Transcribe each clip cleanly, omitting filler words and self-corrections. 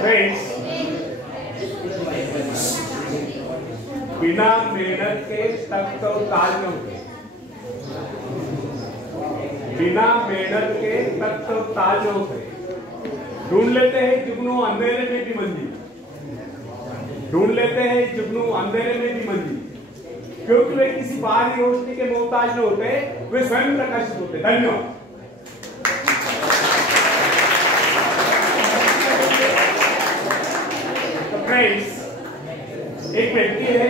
Friends, बिना मेहनत के तक तो ताज न उठे, बिना मेहनत के तक तो ताज न उठे। ढूंढ लेते हैं जुगनू अंधेरे में भी मंजिल, ढूंढ लेते हैं जुगनू अंधेरे में भी मंजिल, क्योंकि वे किसी बाहरी रोशनी के मोहताज न होते, वे स्वयं प्रकाशित होते। धन्यवाद। फ्रेंड्स, एक व्यक्ति है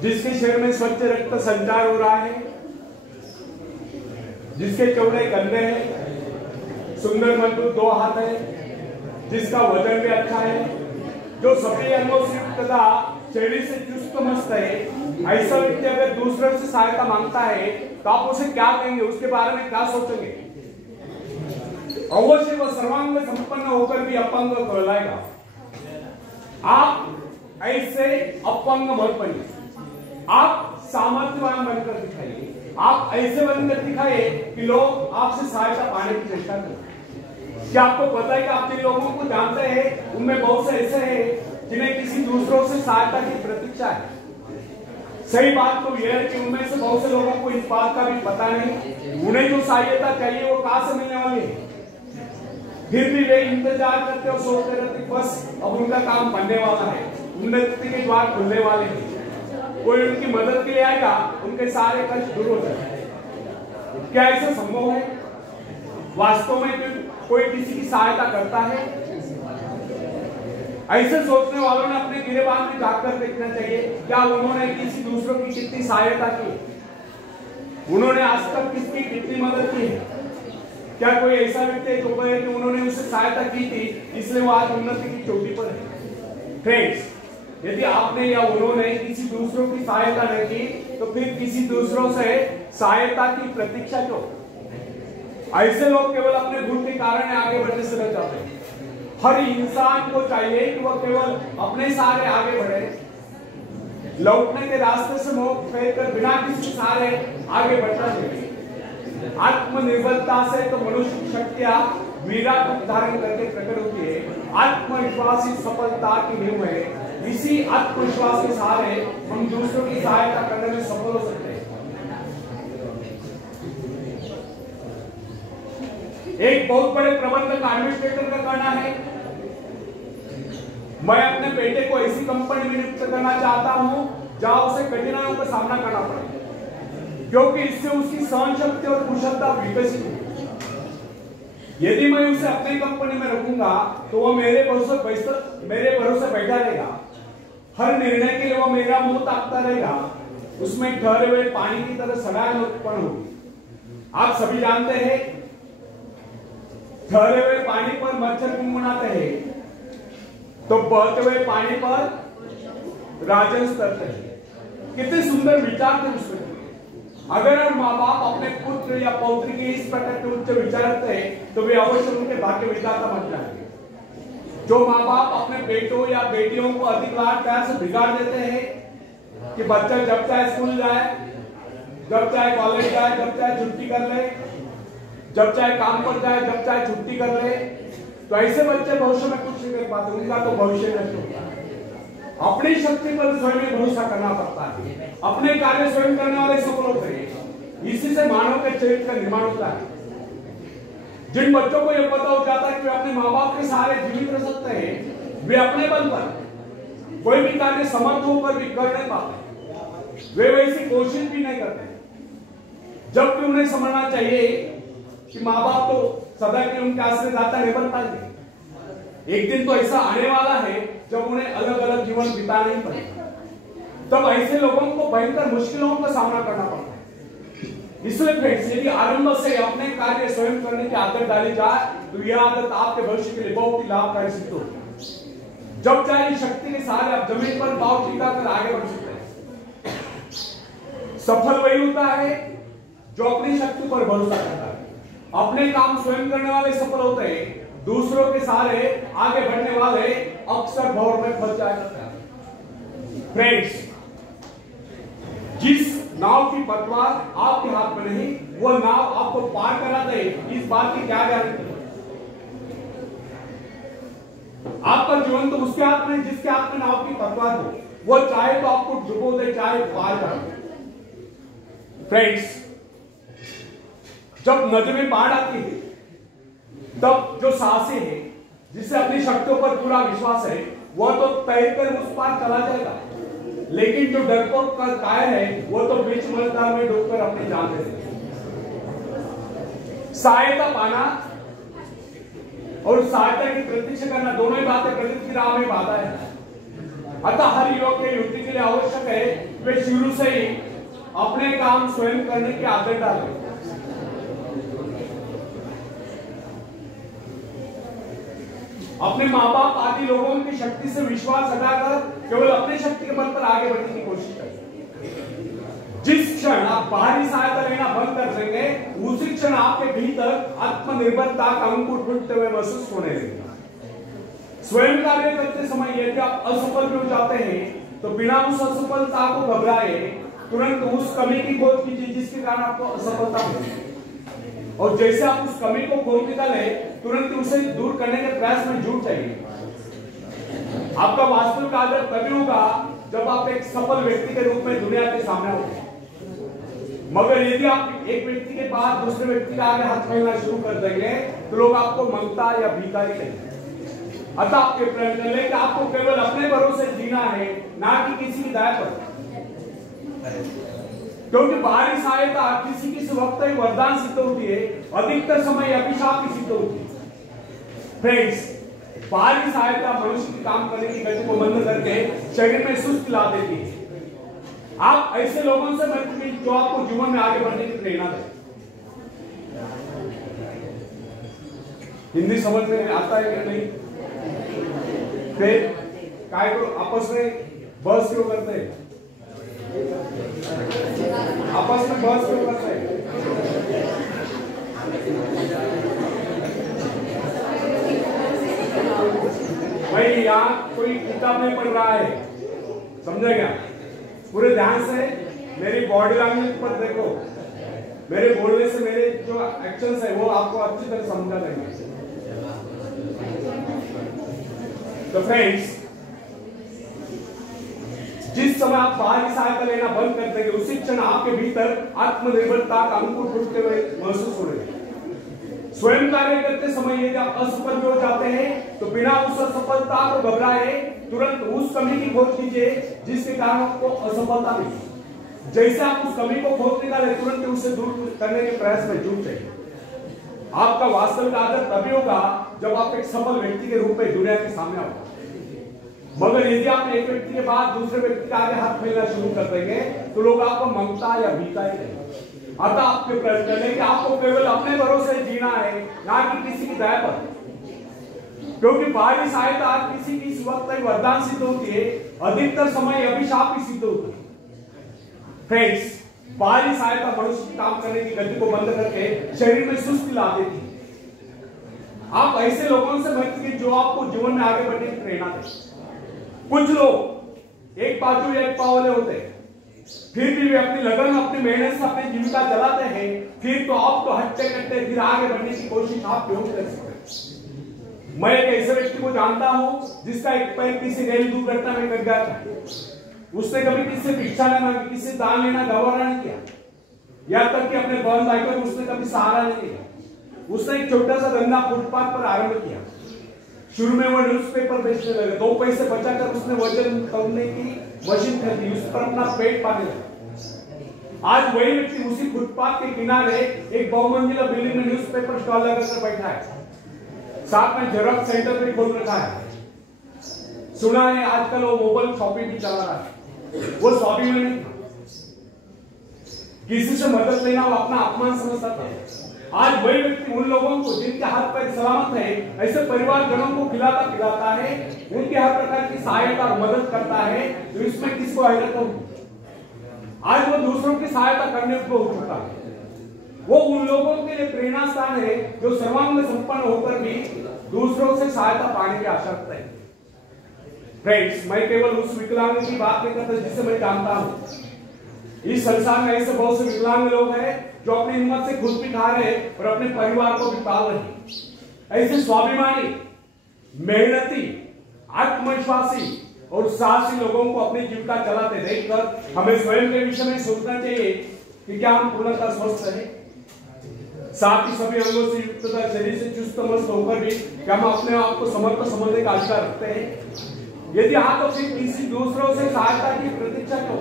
जिसके शरीर में स्वच्छ रक्त संचार हो रहा है, जिसके चौड़े कंधे हैं, सुंदर मजबूत 2 हाथ है, जिसका वजन भी अच्छा है, जो सभी अंगों से युक्त तथा शरीर से चुस्त मस्त है। ऐसा व्यक्ति अगर दूसरों से सहायता मांगता है तो आप उसे क्या देंगे, उसके बारे में क्या सोचेंगे? अवश्य वह सर्वांग संपन्न होकर भी अपंग कहलाएगा। आप ऐसे अपंग मत बनिए, आप सामर्थ्यवान बनकर दिखाइए, आप ऐसे बनकर दिखाइए कि लोग आपसे सहायता पाने की चेष्टा करें। क्या आपको पता है कि आप जिन लोगों को जानते हैं उनमें बहुत से ऐसे हैं जिन्हें किसी दूसरों से सहायता की प्रतीक्षा है। सही बात तो यह है कि उनमें से बहुत से लोगों को इस बात का भी पता नहीं उन्हें जो सहायता चाहिए वो कहां से मिलने वाली है, फिर भी वे इंतजार करते और सोचते रहते बस अब उनका काम बनने वाला है, उन्नति के द्वार खुलने वाले हैं, कोई उनकी मदद के लिए आएगा, उनके सारे कष्ट दूर हो जाएंगे। क्या ऐसा संभव है? वास्तव में कोई किसी की सहायता करता है? ऐसे सोचने वालों ने अपने गिरेबान में जाकर देखना चाहिए क्या उन्होंने किसी दूसरों की कितनी सहायता की, उन्होंने आज तक किसकी कितनी मदद की है। क्या कोई ऐसा व्यक्ति है जो कहे कि उन्होंने उसे सहायता की थी इसलिए वो आज उन्नति की चोटी पर है? फ्रेंड्स, यदि आपने या उन्होंने किसी दूसरों की सहायता नहीं की तो फिर किसी दूसरों से सहायता की प्रतीक्षा क्यों? ऐसे लोग केवल अपने गुण के कारण आगे बढ़ने से रह जाते हैं। हर इंसान को चाहिए कि वह केवल अपने सहारे आगे बढ़े, लौटने के रास्ते से मोह फेंककर बिना किसी सहारे आगे बढ़ना चाहिए। आत्मनिर्भरता से तो मनुष्य की शक्तियां वीरा रूप धारण करके प्रकट होती है। आत्मविश्वास ही सफलता की नींव है। इसी आत्मविश्वास के सहारे हम दूसरों की सहायता करने में सफल हो सकते हैं। एक बहुत बड़े प्रबंधक एडमिनिस्ट्रेटर का कहना है, मैं अपने बेटे को ऐसी कंपनी में नियुक्त करना चाहता हूं जहां उसे कठिनाइयों का सामना करना पड़े, क्योंकि इससे उसकी सहन शक्ति और कुशलता विकसित होगी। यदि मैं उसे अपनी कंपनी में रखूंगा तो वह मेरे भरोसे बैठा रहेगा, हर निर्णय के लिए वह मेरा मुंह ताकता रहेगा, उसमें ठहरे हुए पानी की तरह सड़ान उत्पन्न होगी। आप सभी जानते हैं ठहरे हुए पानी पर मच्छर गुनगुनाते हैं तो बहते हुए पानी पर राजहंस करते हैं। कितने सुंदर विचार थे उसमें। अगर हम माँ बाप अपने पुत्र या पौत्री के इस प्रकार के उच्च विचार रखते हैं तो वे अवश्य उनके भाग्य विधाता बन जाएंगे। जो माँ बाप अपने बेटों या बेटियों को अधिक लाड प्यार से बिगाड़ देते हैं कि बच्चा जब चाहे स्कूल जाए, जब चाहे कॉलेज जाए, जब चाहे छुट्टी कर ले, जब चाहे काम पर जाए, जब चाहे छुट्टी कर ले, तो ऐसे बच्चे भविष्य में कुछ नहीं कर पाते, उनका तो भविष्य नष्ट होता है। अपनी शक्ति पर स्वयं भरोसा करना पड़ता है, अपने कार्य स्वयं करने वाले सफल होते हैं। इसी से मानव के चरित्र का निर्माण होता है। जिन बच्चों को यह पता हो जाता है कि वे अपने माँ बाप के सहारे जीवित रह सकते हैं, वे अपने बल पर कोई भी कार्य समर्थ होकर भी कर नहीं पाते, वे वैसी कोशिश भी नहीं करते। जबकि उन्हें समझना चाहिए कि माँ बाप तो सदा के उनके आश्रयदाता नहीं बन पाएंगे। एक दिन तो ऐसा आने वाला है जब उन्हें अलग अलग जीवन बिताना ही पड़ेगा। तब ऐसे लोगों को भयंकर मुश्किलों का सामना करना पड़ता है। इसलिए फ्रेंड्स, यदि आरंभ से अपने कार्य स्वयं करने की आदत डाली जाए तो यह आदत आपके भविष्य के लिए बहुत ही लाभकारी सिद्ध होगी। जब चाहे शक्ति के सहारे आप जमीन पर पांव टिकाकर आगे बढ़ सकते हैं। सफल वही होता है जो अपनी शक्ति पर भरोसा करता है। अपने काम स्वयं करने वाले सफल होते हैं, दूसरों के सहारे आगे बढ़ने वाले अक्सर भौर में फंस जाया करते हैं। फ्रेंड्स, जिस नाव की पतवार आपके हाथ में नहीं, वह नाव आपको पार करा दे, इस बात की क्या गारंटी? आपका जीवन तो उसके हाथ में जिसके हाथ में नाव की पतवार हो, वो चाहे तो आपको डुबो दे, चाहे पार कर दे। फ्रेंड्स, जब नदी में बाढ़ आती है तब जो साहसी है, जिसे अपनी शक्तियों पर पूरा विश्वास है, वह तो तैरकर उस पार चला जाएगा, लेकिन जो डरपोक का कायर है वो तो बीच मझधार में डूबकर अपनी जान दे देगा। सहायता पाना और सहायता की प्रतीक्षा करना, दोनों ही बातें प्रगति की राह में बाधा है। अतः हर युवक के युवती के लिए आवश्यक है वे शुरू से ही अपने काम स्वयं करने की आदत डालें। अपने माँ बाप आदि लोगों की शक्ति से विश्वास हटाकर केवल अपनी शक्ति के बल पर आगे बढ़ने की कोशिश करें। जिस क्षण आप बाहरी सहायता लेना बंद कर देंगे, उसी क्षण आपके भीतर आत्मनिर्भरता का अंकुर फूटते हुए महसूस होने लगेगा। स्वयं कार्य करते समय यदि आप असफल भी हो जाते हैं तो बिना उस असफलता को घबराए तुरंत उस कमी की खोज कीजिए जिसके कारण आपको असफलता मिली, और जैसे आप उस कमी को खोज निकाले तुरंत उसे दूर करने के प्रयास में जुट जाइए। आपका वास्तविक आदर तभी होगा जब आप एक सफल व्यक्ति के रूप में दुनिया के सामने होंगे। मगर यदि आप एक व्यक्ति के बाद दूसरे व्यक्ति का आगे हाथ फैलाना शुरू कर देंगे तो लोग आपको मंगता या भिखारी कहेंगे। अतः आपके प्रण कर ले कि आपको केवल अपने भरोसे जीना है, ना कि किसी की दया पर, क्योंकि बाहरी सहायता किसी वक्त ही वरदान सिद्ध होती है, अधिकतर समय अभिशाप ही सिद्ध होती है। फ्रेंड्स, बाहरी सहायता मनुष्य की काम करने की गति को बंद करके शरीर में सुस्ती ला देती है। आप ऐसे लोगों से मिलिए जो आपको जीवन में आगे बढ़ने की प्रेरणा दे। हिंदी समझ में आता है कि नहीं? फिर काय को आपस में बहस क्यों करते हैं? आपस में बहस क्यों करते हैं? भाई यहाँ कोई किताब नहीं पढ़ रहा है, समझे क्या? पूरे ध्यान से मेरी बॉडी लैंग्वेज पर देखो, मेरे बोलने से मेरे जो एक्शंस है वो आपको अच्छी तरह समझा देंगे। तो फ्रेंड्स, जिस समय आप बाहरी सहायता लेना बंद कर देंगे उसी क्षण आपके भीतर आत्मनिर्भरता का अंकुर फूटते हुए महसूस हो रहे। स्वयं कार्य करते समय यदि आप असफल हो जाते हैं तो बिना उस असफलता को घबराए तुरंत उस कमी की खोज कीजिए जिसके कारण आपको असफलता मिली। जैसे आप उस कमी को खोज निकाले तुरंत उसे दूर करने के प्रयास में जुट जाइए। आपका वास्तविक आदर तभी होगा जब आप एक सफल व्यक्ति के रूप में दुनिया के सामने आओगे। मगर यदि आप एक व्यक्ति के बाद दूसरे व्यक्ति के आगे हाथ फैलाना शुरू कर देंगे तो लोग आपको मंगता या भिखारी कहेंगे। अतः आपके प्रश्न है कि आपको केवल अपने भरोसे जीना है, ना कि किसी की दया पर, क्योंकि बाहरी सहायता किसी की इस वक्त वरदान सिद्ध होती है, अधिकतर समय अभिशाप ही सिद्ध होती है। फ्रेंड्स, बाहरी सहायता मनुष्य की काम करने की गति को बंद करके शरीर में सुस्ती ला देती है। आप ऐसे लोगों से मत कीजिए जो आपको जीवन में आगे बढ़ने की प्रेरणा दे। कुछ लोग एक बाजू एक पांव वाले होते हैं, फिर भी वे अपनी लगन अपनी मेहनत से अपनी जीविका चलाते हैं, फिर तो आप तो हटते कटते फिर आगे बढ़ने की कोशिश आप क्यों कर सकते? मैं एक ऐसे व्यक्ति को जानता हूं जिसका एक पैर किसी रेल दुर्घटना में कट गया था। उसने कभी किसी से भिक्षा लेना, किसी से दान लेना गवारा नहीं किया, यहाँ तक कि अपने बहन भाई को उसने कभी सहारा नहीं दिया। उसने एक छोटा सा धंधा फुटपाथ पर आरंभ किया। शुरू में वो न्यूज़पेपर बेचने लगे, 2 पैसे बचाकर उसने वजन तौलने की मशीन खरीदी, उस पर अपना पेट पालने लगा। आज वही व्यक्ति उसी फुटपाथ के किनारे एक बहुमंजिला बिल्डिंग में न्यूज़पेपर स्टॉल लगाकर बैठा है, साथ में जेरॉक्स सेंटर भी खोल रखा है। सुना है आजकल वो मोबाइल शॉपिंग भी चला रहा है। वो स्वाभिमानी नहीं था, किसी से मदद लेना वो अपना अपमान समझता था। आज वही व्यक्ति उन लोगों को जिनके हाथ पैर सलामत है, ऐसे परिवारजनों को खिलाता पिलाता है, उनके हर प्रकार की सहायता और मदद करता है, तो इसमें किसको हैरत होगी? आज वो दूसरों की सहायता करने को हो चुका है। वो उन लोगों के लिए प्रेरणा स्थान है जो सर्वांग संपन्न होकर भी दूसरों से सहायता पाने की आशा रखते हैं। फ्रेंड्स, मैं केवल उस विकलांग की बात नहीं करता जिसे मैं जानता हूं। इस संसार में ऐसे बहुत से विकलांग लोग हैं जो अपनी हिम्मत से खुद भी खा रहे और अपने परिवार को भी पाल रहे हैं। ऐसे स्वाभिमानी मेहनती, आत्मविश्वासी और साहसी लोगों को अपनी जीविका चलाते देखकर हमें स्वयं के विषय में सोचना चाहिए कि क्या हम पूर्णतः स्वस्थ हैं, साथ ही सभी अंगों से युक्त शरीर से चुस्त मस्त होकर भी क्या हम अपने आप को समर्थ समझने का अधिकार रखते हैं? यदि हाँ तो फिर किसी दूसरों से सहायता की प्रतीक्षा क्यों?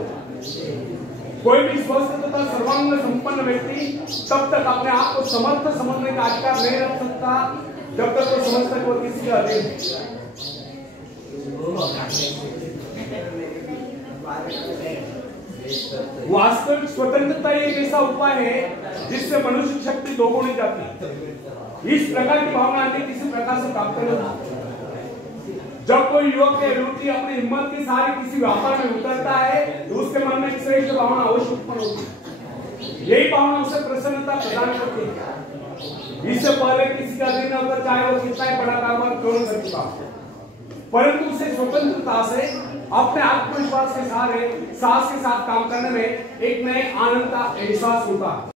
कोई भी स्वस्थ तथा सर्वांग संपन्न व्यक्ति तब तक अपने आप को समर्थ समझने का अधिकार नहीं रख सकता जब तक वो समझता है वो किसी का अधीन है। वास्तविक स्वतंत्रता एक ऐसा उपाय है जिससे मनुष्य शक्ति दोगुनी जाती है। इस प्रकार की भावना अन्य किसी प्रकार से प्राप्त नहीं होती। जब कोई युवक या युवती अपनी हिम्मत के सहारे किसी व्यापार में उतरता है तो उसके मन में एक श्रेष्ठ भावना अवश्य उत्पन्न होती है। यही भावना उसे प्रसन्नता प्रदान करती है। इससे पहले किसी का दिन होकर चाहे वो कितना ही बड़ा कारोबार क्यों न कर चुका, परंतु उसे स्वतंत्रता से अपने आत्मविश्वास के सहारे साहस के साथ काम करने में एक नए आनंद का एहसास होता है।